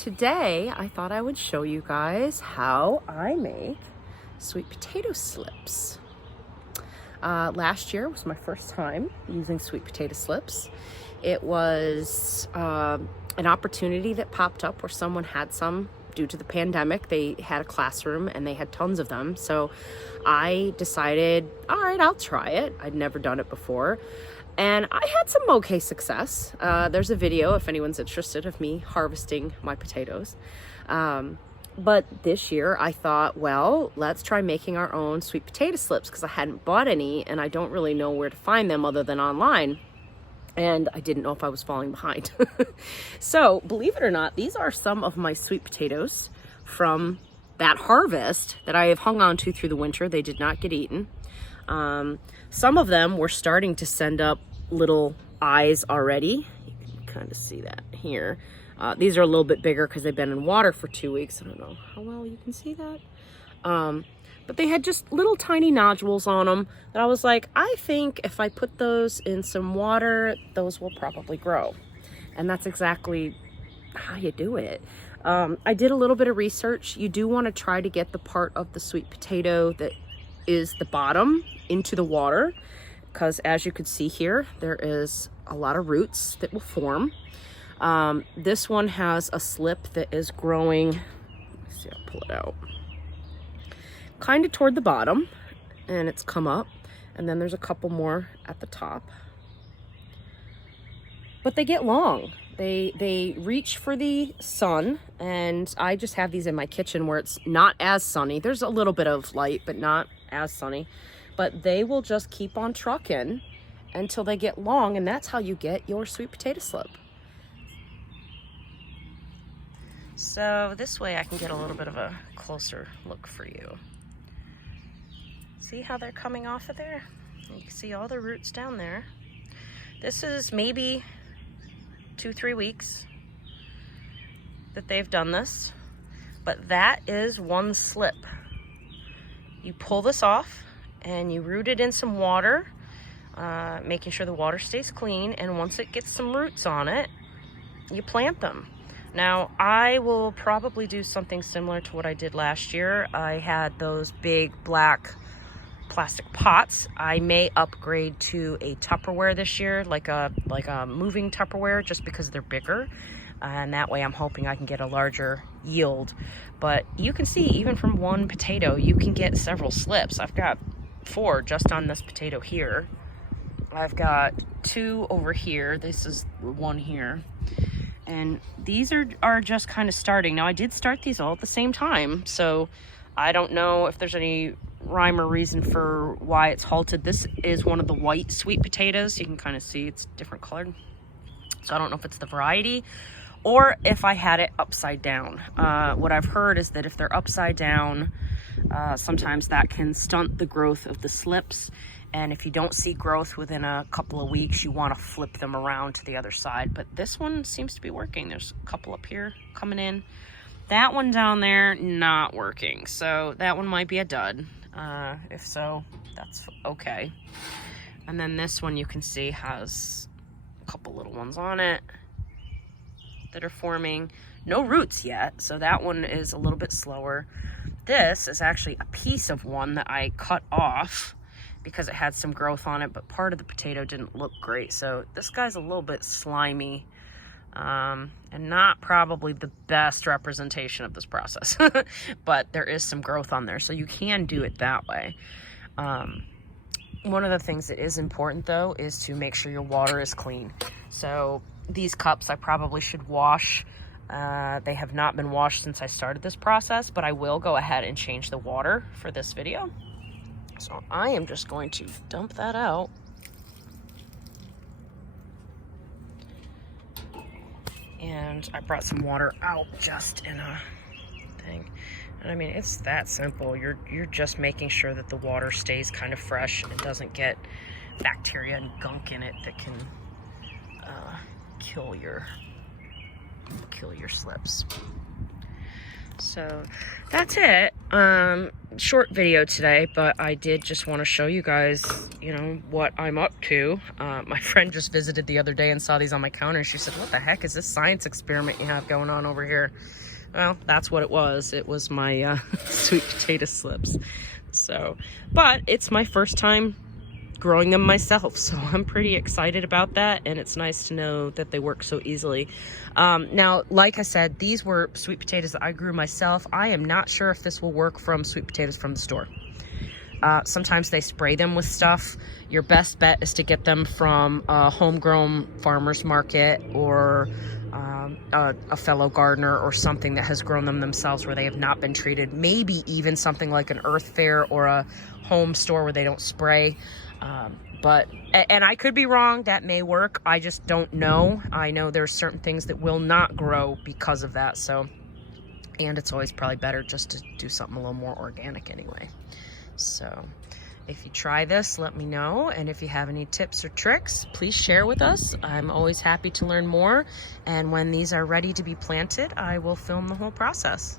today I thought I would show you guys how I make sweet potato slips. Last year was my first time using sweet potato slips. It was an opportunity that popped up where someone had some due to the pandemic. They had a classroom and they had tons of them. So I decided, all right, I'll try it. I'd never done it before. And I had some okay success. There's a video if anyone's interested of me harvesting my potatoes. But this year I thought, well, let's try making our own sweet potato slips because I hadn't bought any and I don't really know where to find them other than online. And I didn't know if I was falling behind. So believe it or not, these are some of my sweet potatoes from that harvest that I have hung on to through the winter. They did not get eaten. Some of them were starting to send up little eyes already. You can kind of see that here. These are a little bit bigger because they've been in water for 2 weeks. I don't know how well you can see that. But they had just little tiny nodules on them that I was like, I think if I put those in some water, those will probably grow. And that's exactly how you do it. I did a little bit of research. You do want to try to get the part of the sweet potato that is the bottom into the water, because as you can see here, there is a lot of roots that will form. This one has a slip that is growing, let me see, I'll pull it out, kind of toward the bottom, and it's come up, and then there's a couple more at the top. But they get long. They reach for the sun, and I just have these in my kitchen where it's not as sunny. There's a little bit of light, but not as sunny. But they will just keep on trucking until they get long, and that's how you get your sweet potato slip. So this way I can get a little bit of a closer look for you. See how they're coming off of there? You can see all the roots down there. This is maybe 2-3 weeks that they've done this, but that is one slip. You pull this off and you root it in some water, making sure the water stays clean, and once it gets some roots on it, you plant them. Now, I will probably do something similar to what I did last year. I had those big black plastic pots. I may upgrade to a Tupperware this year, like a moving Tupperware, just because they're bigger. And that way I'm hoping I can get a larger yield. But you can see, even from one potato, you can get several slips. I've got 4 just on this potato here. I've got 2 over here. This is 1 here. And these are just kind of starting. Now, I did start these all at the same time, so I don't know if there's any rhyme or reason for why it's halted. This is one of the white sweet potatoes. You can kind of see it's different colored. So I don't know if it's the variety or if I had it upside down. What I've heard is that if they're upside down, sometimes that can stunt the growth of the slips. And if you don't see growth within a couple of weeks, you want to flip them around to the other side. But this one seems to be working. There's a couple up here coming in. That one down there, not working. So that one might be a dud. If so, that's okay. And then this one you can see has a couple little ones on it that are forming. No roots yet, so that one is a little bit slower. This is actually a piece of one that I cut off because it had some growth on it, but part of the potato didn't look great. So this guy's a little bit slimy, and not probably the best representation of this process. But there is some growth on there, so you can do it that way. One of the things that is important, though, is to make sure your water is clean. So these cups I probably should wash. They have not been washed since I started this process, but I will go ahead and change the water for this video. So I am just going to dump that out. And I brought some water out just in a thing. And I mean, it's that simple. You're just making sure that the water stays kind of fresh and doesn't get bacteria and gunk in it that can kill your slips. So that's it. Short video today, but I did just want to show you guys, you know, what I'm up to. My friend just visited the other day and saw these on my counter. She said, what the heck is this science experiment you have going on over here? Well, that's what it was. It was my sweet potato slips. So, but it's my first time growing them myself, so I'm pretty excited about that, and it's nice to know that they work so easily. Now, like I said, these were sweet potatoes that I grew myself. I am not sure if this will work from sweet potatoes from the store. Sometimes they spray them with stuff. Your best bet is to get them from a homegrown farmer's market or a fellow gardener or something that has grown them themselves where they have not been treated. Maybe even something like an Earth Fare or a home store where they don't spray. And I could be wrong, that may work. I just don't know. I know there's certain things that will not grow because of that. So, and it's always probably better just to do something a little more organic anyway. So if you try this, let me know. And if you have any tips or tricks, please share with us. I'm always happy to learn more. And when these are ready to be planted, I will film the whole process.